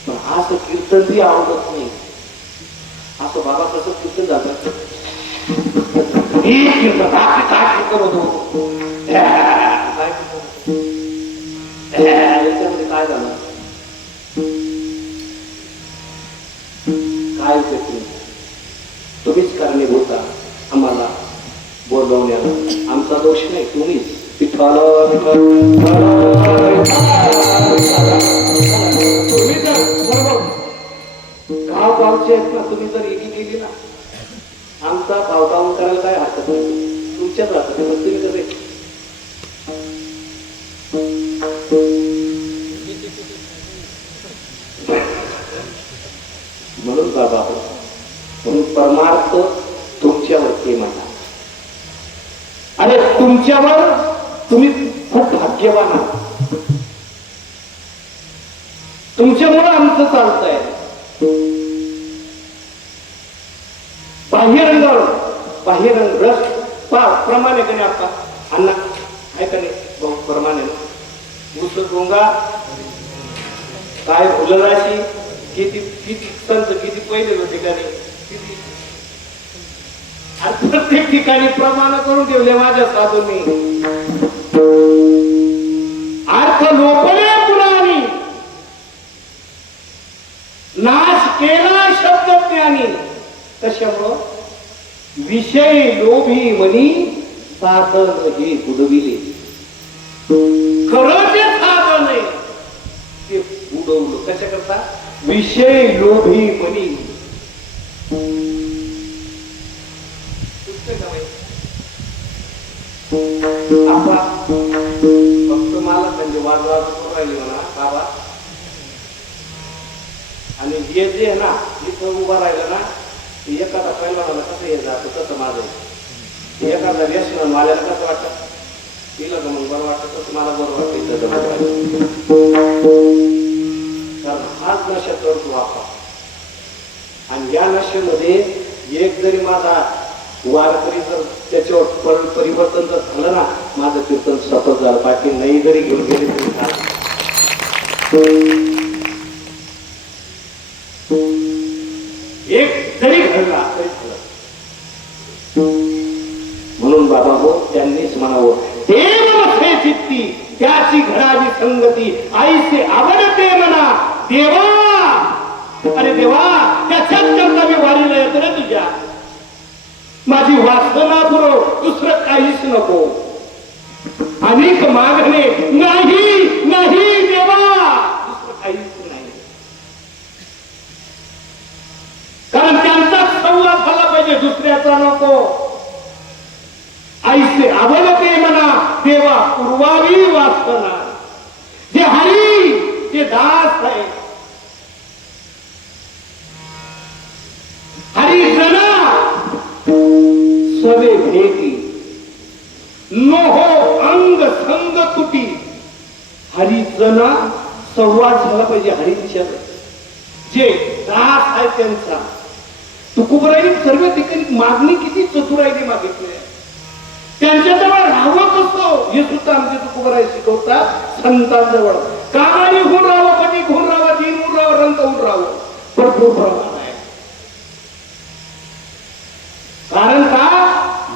पण असं कीर्तन बी आवडत नाही. असं बाबा कसं कीर्तन जातात, काय कीर्तन होतो, याच्यामध्ये काय झालं, काय तुम्हीच कारणीभूत आम्हाला बोलवण्याला. आमचा दोष नाही, तुम्हीच. गावचे आहेत ना, तुम्ही जर एकी केली ना, आमचा भावकावून करायला काय हरकत नाही. तुमच्याच हातात आहे, तुम्ही कसे म्हणून बाबा, म्हणून परमार्थ तुमच्यावर ते म्हणा. अरे तुमच्यावर तुम्ही खूप भाग्यवान आहात. तुमच्यामुळे आमचं चालतंय. बाह्यरंग रस प्रमाणे कने आपला अण्णा ऐका नाही भाऊ प्रमाणे मुस डोंगा काय फुलराशी किती किती संत किती पहिले ठिकाणी किती प्रत्येक ठिकाणी प्रमाण करून ठेवले माझ्या साधूंनी. अर्थ लोपले पुराणी, नाश केला शब्द ज्ञानी. कशामुळं? विषय लोभी मनी साधन हे बुडविले. खरं जे साधन आहे ते बुडवलं. कशा करता? विषय लोभी मनी. आता फक्त मला म्हणजे वाजवाज राहिली म्हणा बाबा. आणि जे जे ना इथं उभा राहिलं ना, एखादा पैलवानाला कसं हे जातं तसं माझं. एखादा व्यसन वाल्याला कसं वाटतं, तिला तर मग बरं वाटतं, तसं मला बरं वाटतं. कारण हाच नशा करतो आपण. आणि या नशेमध्ये एक जरी माझा वारकरी जर त्याच्यावर परिवर्तन जर झालं ना, माझं कीर्तन सतत झालं. बाकी नाही जरी घेऊन गेले तरी झालं. एक जरी घडला तरी झालं. म्हणून बाबा हो, त्यांनीच म्हणावं, देव नसे चित्ती त्याची घडावी संगती, आईसे आवडते म्हणा देवा. अरे देवा, त्याच्याच करता मी वारीला येतो ना तुझ्या. माझी वासना पुरव, दुसरं काहीच नको. अनेक मागणे नाही नाही देवा, दुसरं काहीच नाही. कारण त्यांचा संवाद झाला पाहिजे, दुसऱ्याचा नको. आईसे आवडते म्हणा देवा पूर्वावी वासना. जे हरी जे दास आहे, हरी जना सवे भेटी, नोहो अंग संग तुटी. हरिजना संवाद झाला पाहिजे हरीच्या. जे दास आहे त्यांचा, तुकोबराईने सर्व ठिकाणी मागणी किती चतुराईने मागितली आहे. त्यांच्याजवळ राहावं कसं हे सुद्धा आमचे तुकोबराई शिकवतात. संतांजवळ कामाने होऊन राहावं, कधी होऊन राहावं, दिन होऊन राहावं, रंग होऊन राहावं, भरपूर प्रमाण आहे. कारण का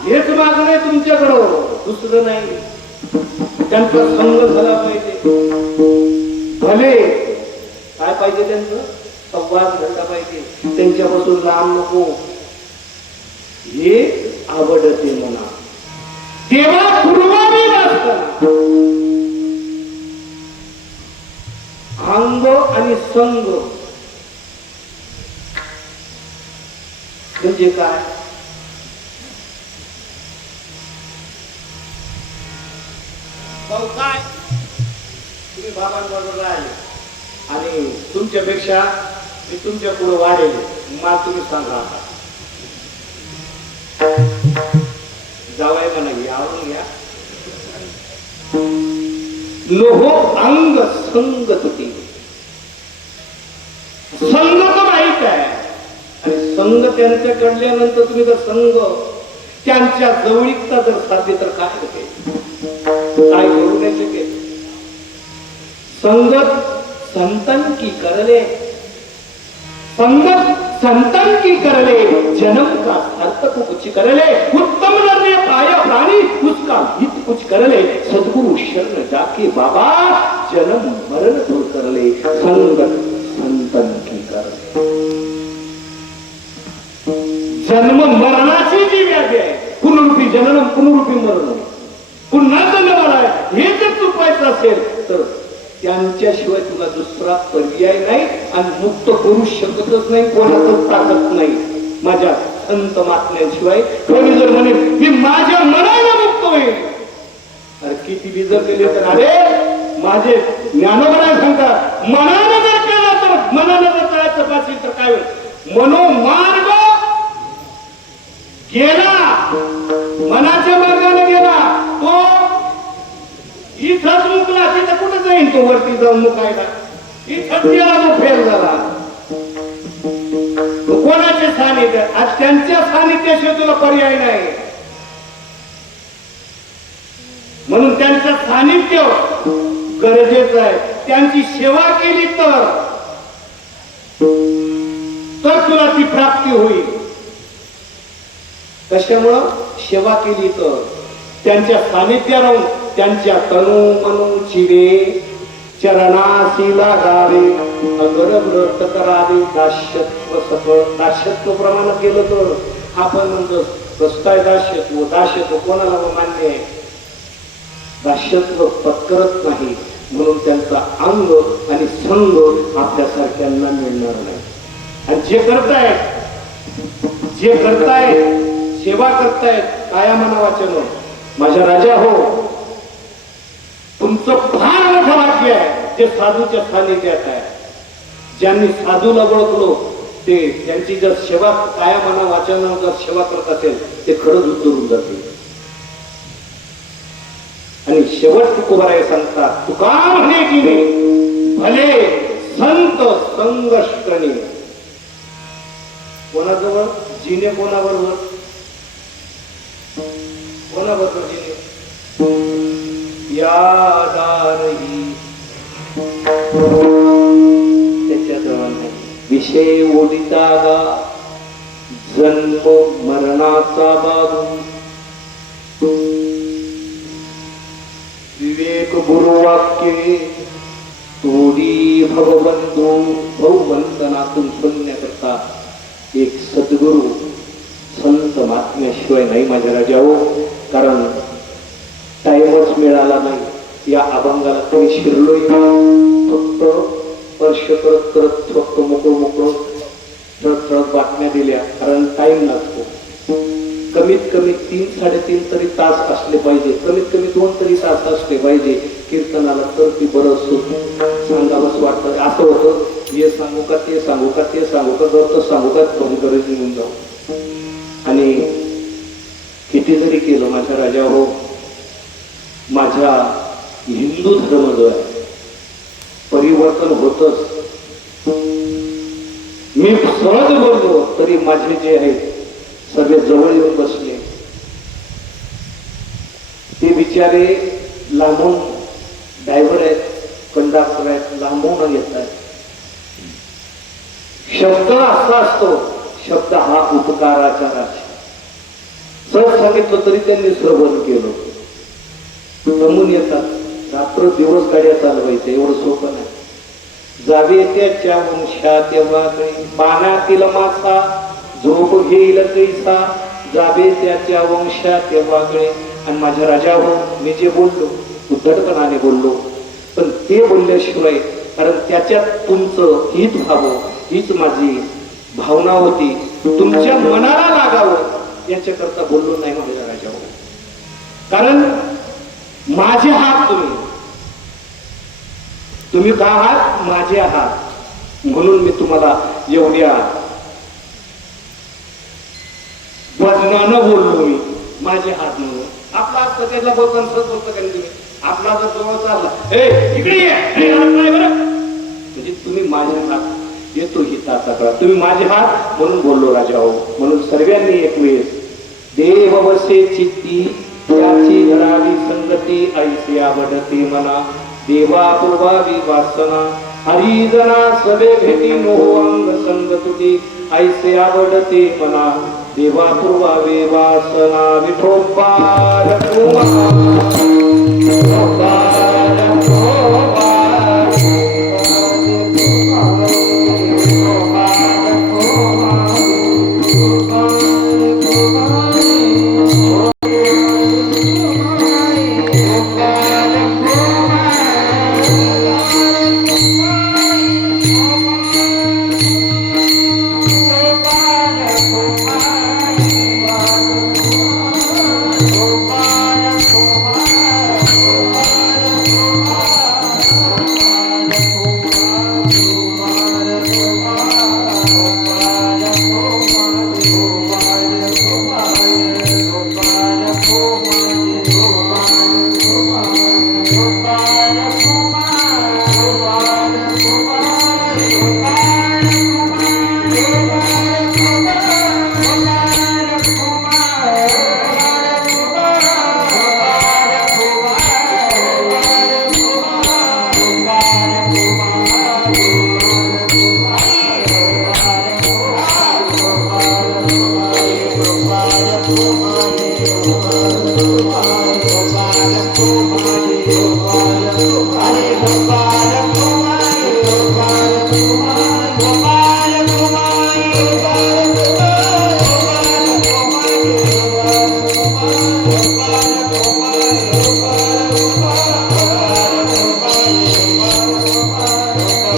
हेच मागणं आहे तुमच्याकडं, दुसरं नाही. त्यांचा संग झाला पाहिजे. भले काय पाहिजे, त्यांचं संवाद घडला पाहिजे. त्यांच्यापासून लांब नको. हे आवडते म्हणा देवा पूर्वावी वासना. अंग आणि संग म्हणजे काय? भाऊ काय तुम्ही बाबांबरोबर राहिले आणि तुमच्यापेक्षा मी तुमच्या पुढे वाढेल, मला तुम्ही सांगा आता. जावाय म्हणा घ्या, आवडून घ्या. लोहो अंग संग तुटी. संग तर माहित आहे, आणि संग त्यांच्या कडल्यानंतर तुम्ही जर संग त्यांच्या जवळीकता जर साधली तर काय होते? काय करू नाही शकेल. संगत संतन की करले, संगत संतन की करले, जन्म का सार्थक कुछ करले, उत्तम नर पाय प्राणी उसका हित कुछ करले, सद्गुरु शरण जाके बाबा जन्म मरण दूर करले. संगत संतन की करले. जन्म मरणाची जी व्याधी आहे, पुनरुपी जनन पुनरुपी मरण, पुन्हा जन्माला आहे, हे जर चुकवायचं असेल तर त्यांच्याशिवाय तुला दुसरा पर्याय नाही, आणि मुक्त करू शकतच नाही, कोणाच ताकद नाही. माझ्या संत महात्म्यांशिवाय कोणी जर म्हणे मी माझ्या मनाला मुक्त होईल, अरे किती बी जर केले तर, अरे माझे ज्ञानोबराय सांगतात, मनानं जर केला तर, मनानं जर तळाचं पाशी तर काय होईल? मनोमार्ग गेला, मनाच्या मार्गाने गेला तो इथंच मुकला, तिथं कुठं जाईल तो? वरती जाऊन मुकायला. इथंच गेला तो, फेल झाला. कोणाचे सानिध्य? आज त्यांच्या सानिध्याशिवाय तुला पर्याय नाही. म्हणून त्यांचं सानिध्य गरजेचं आहे. त्यांची सेवा केली तर तुला ती प्राप्ती होईल. कशामुळं? सेवा केली तर. त्यांच्या सानिध्य राहून त्यांच्या तनु मनु चिरे चरणासी लागावे, अगर व्रत करावे, दास्यत्व सफळ. दास्यत्व प्रमाण केलं तर आपण म्हणतो कसं काय दास्यत्व? दास्यत्व कोणाला मान्य आहे? दास्यत्व पत्करत नाही, म्हणून त्यांचा अंग आणि संग आपल्यासारख्यांना मिळणार नाही. आणि जे करतायत सेवा करतायत काया मना वाचन, माझ्या राजा हो, तुमचं फार मोठं भाग्य आहे जे साधूच्या सानिध्यात आहे. ज्यांनी साधूला ओळखलो ते त्यांची जर सेवा काया मना वाचन जर सेवा करत असेल ते खरंच उतरून जाते. आणि शेवट तुकोबाराय सांगतात, तुका म्हणे की भले संत संगष्टने. कोणाजवळ? जिने कोणाबरोबर? कोणाबरोबर जिने? यादारही त्याच्याजवळ नाही. विषय ओढिता गा जन्म मरणाचा बाबू. विवेक गुरुवाक्य तोडी भगवंतो भगवंतनातून शून्य करता एक सद्गुरु संत परमात्म्याशिवाय नाही माझ्या राजा हो, कारण टाइमच मिळाला नाही. या अभंगाला तरी शिरलोय फक्त स्पर्श करत करत फक्त मोकळं ठळक बातम्या दिल्या, कारण टाइम लागतो. कमीत कमी 3-3.5 तरी तास असले पाहिजे, कमीत कमी 2 तरी तास असले पाहिजे कीर्तनाला, तर ती बरंच सांगावंच वाटतं. असं होतं, हे सांगू का ते सांगू का ते सांगू का जर सांगू का कोणी गरज निघून जाऊ. आणि किती जरी केलं माझ्या राजा हो, माझ्या हिंदू धर्म जो आहे परिवर्तन होतच. मी सहज बोललो तरी माझे जे आहेत सगळे जवळ येऊन बसले. ते बिचारे लांबून ड्रायव्हर आहेत, कंडक्टर आहेत, लांबून येत आहेत. शब्द असा असतो, शब्द हा उपकाराचा राजा. सहज सांगितलं तरी त्यांनी श्रवण केलं. जमून येतात, रात्र दिवस गाड्या चालवायच्या, एवढं सोपं नाही. जावे त्याच्या वंशा तेव्हा पाण्यातील मासा झोप घेईल कैसा, जावे त्याच्या वंशा तेव्हा कळे. आणि माझ्या राजा हो, मी जे बोललो उद्धटपणाने बोललो, पण ते बोलल्याशिवाय, कारण त्याच्यात तुमचं हित व्हावं हीच माझी भावना होती, तुमच्या मनाला लागावं याच्याकरता बोललो नाही माझ्या राजा हो. कारण माझे हात तुम्ही का आहात, माझे आहात, म्हणून मी तुम्हाला एवढ्या वजनानं बोललो. मी माझे हात म्हणून. आपला हात त्याला बोलताना सहज बोलतं का तुम्ही? आपला जर जवळ चालला, इकडे ये, म्हणजे तुम्ही माझे हात येतो हिताचा कळा, तुम्ही माझे हात म्हणून बोललो राजा हो. म्हणून सर्वांनी एक वेळेस देव वसे चित्ती त्याची घडावी संगती, ऐसे आवडते मना देवा पूर्वावी वासना, हरिजना सवे भेटी मोह अंग संग तुटी, ऐसे आवडते मना देवा पूर्वावे वासना. विठोबा